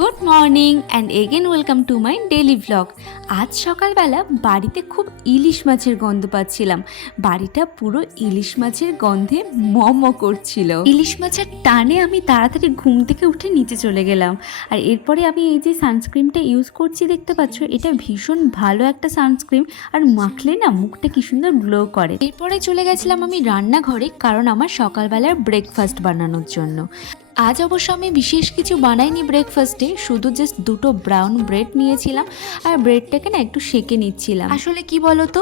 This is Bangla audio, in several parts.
Good morning and again welcome to my daily vlog. আজ সকালবেলা বাড়িতে খুব ইলিশ মাছের গন্ধ পাচ্ছিলাম। বাড়িটা পুরো ইলিশ মাছের গন্ধে মম করছিল। ইলিশ মাছের টানে আমি তাড়াতাড়ি ঘুম থেকে উঠে নিচে চলে গেলাম। আর এরপরে আমি এই যে সানস্ক্রিনটা ইউজ করছি দেখতে পাচ্ছ, এটা ভীষণ ভালো একটা সানস্ক্রিন, আর মাখলে না মুখটা কি সুন্দর গ্লো করে। এরপরে চলে গেছিলাম আমি রান্নাঘরে, কারণ আমার সকালবেলার ব্রেকফাস্ট বানানোর জন্য। আজ অবশ্য আমি বিশেষ কিছু বানাইনি ব্রেকফাস্টে, শুধু জাস্ট দুটো ব্রাউন ব্রেড নিয়েছিলাম আর ব্রেডটাকে না একটু সেঁকে নিচ্ছিলাম। আসলে কি বলতো,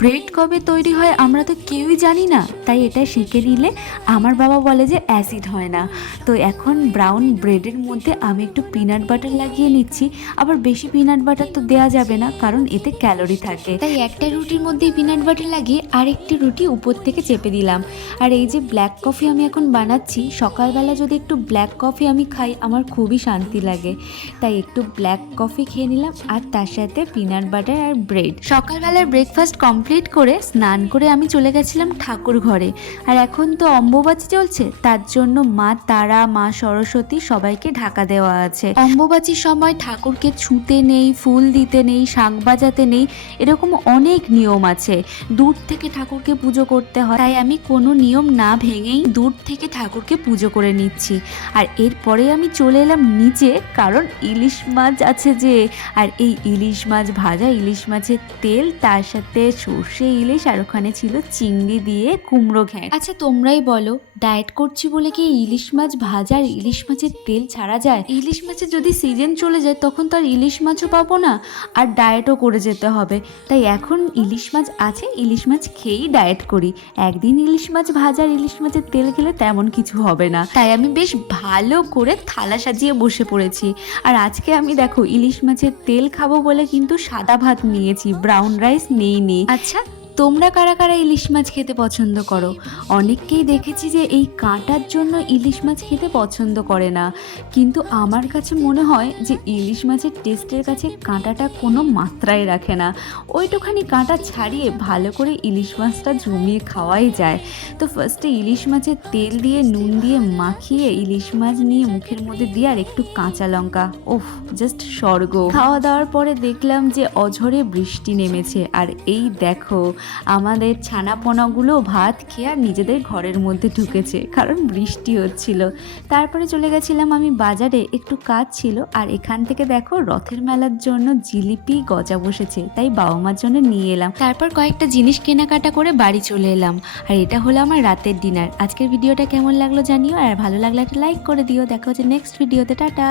ব্রেড কবে তৈরি হয় আমরা তো কেউই জানি না, তাই এটা সেঁকে নিলে আমার বাবা বলে যে অ্যাসিড হয় না। তো এখন ব্রাউন ব্রেডের মধ্যে আমি একটু পিনাট বাটার লাগিয়ে নিচ্ছি। আবার বেশি পিনাট বাটার তো দেওয়া যাবে না, কারণ এতে ক্যালোরি থাকে, তাই একটা রুটির মধ্যেই পিনাট বাটার লাগিয়ে আরেকটি রুটি উপর থেকে চেপে দিলাম। আর এই যে ব্ল্যাক কফি আমি এখন বানাচ্ছি, সকালবেলা যদি একটু ব্ল্যাক কফি আমি খাই আমার খুবই শান্তি লাগে, তাই একটু ব্ল্যাক কফি খেয়ে নিলাম আর তার সাথে পিনাট বাটার আর ব্রেড। সকালবেলার ব্রেকফাস্ট কমপ্লিট করে স্নান করে আমি চলে গেছিলাম ঠাকুর ঘরে। আর এখন তো অম্বুবাচী চলছে, তার জন্য মা তারা, মা সরস্বতী সবাইকে ঢাকা দেওয়া আছে। অম্বুবাচীর সময় ঠাকুরকে ছুঁতে নেই, ফুল দিতে নেই, শাঁখ বাজাতে নেই, এরকম অনেক নিয়ম আছে। দূর থেকে ঠাকুরকে পুজো করতে হয়, তাই আমি কোনো নিয়ম না ভেঙেই দূর থেকে ঠাকুরকে পুজো করে নিচ্ছি। আর এরপরে আমি চলে এলাম নিচে, কারণ ইলিশ মাছ আছে যে, আর এই ইলিশ মাছ ভাজা, ইলিশ মাছের তেল, তার সাথে সর্ষে ইলিশ, আর ওখানে ছিল চিংড়ি দিয়ে কুমড়ো ঘ্যাঁট। আচ্ছা তোমরাই বলো, ডায়েট করছি বলে কি ইলিশ মাছ ভাজা আর ইলিশ মাছের তেল ছাড়া যায়? ইলিশ মাছের যদি সিজন চলে যায় তখন তো আর ইলিশ মাছও পাবো না, আর ডায়েটও করে যেতে হবে। তাই এখন ইলিশ মাছ আছে, ইলিশ মাছ খেয়েই ডায়েট করি। একদিন ইলিশ মাছ ভাজা আর ইলিশ মাছের তেল খেলে তেমন কিছু হবে না, তাই আমি বেশ ভালো করে থালা সাজিয়ে বসে পড়েছি। আর আজকে আমি দেখো ইলিশ মাছের তেল খাবো বলে কিন্তু সাদা ভাত নিয়েছি, ব্রাউন রাইস নেইনি। আচ্ছা তোমরা কারা কারা ইলিশ মাছ খেতে পছন্দ করো? অনেককেই দেখেছি যে এই কাঁটার জন্য ইলিশ মাছ খেতে পছন্দ করে না, কিন্তু আমার কাছে মনে হয় যে ইলিশ মাছের টেস্টের কাছে কাঁটাটা কোনো মাত্রায় রাখে না। ওইটুখানি কাঁটা ছাড়িয়ে ভালো করে ইলিশ মাছটা জমিয়ে খাওয়াই যায়। তো ফার্স্টে ইলিশ মাছের তেল দিয়ে নুন দিয়ে মাখিয়ে ইলিশ মাছ নিয়ে মুখের মধ্যে দিয়ে আর একটু কাঁচা লঙ্কা, ওফ জাস্ট স্বর্গ। খাওয়া দাওয়ার পরে দেখলাম যে অঝরে বৃষ্টি নেমেছে, আর এই দেখো আমাদের ছানাপোনাগুলো ভাত খেয়ে আর নিজেদের ঘরের মধ্যে ঢুকেছে, কারণ বৃষ্টি হচ্ছিল। তারপরে চলে গেছিলাম আমি বাজারে, একটু কাজ ছিল। আর এখান থেকে দেখো রথের মেলার জন্য জিলিপি গজা বসেছে, তাই বাবা মার জন্য নিয়ে এলাম। তারপর কয়েকটা জিনিস কেনাকাটা করে বাড়ি চলে এলাম। আর এটা হলো আমার রাতের ডিনার। আজকের ভিডিওটা কেমন লাগলো জানিও, আর ভালো লাগলে একটা লাইক করে দিও। দেখা হচ্ছে নেক্সট ভিডিওতে, টাটা।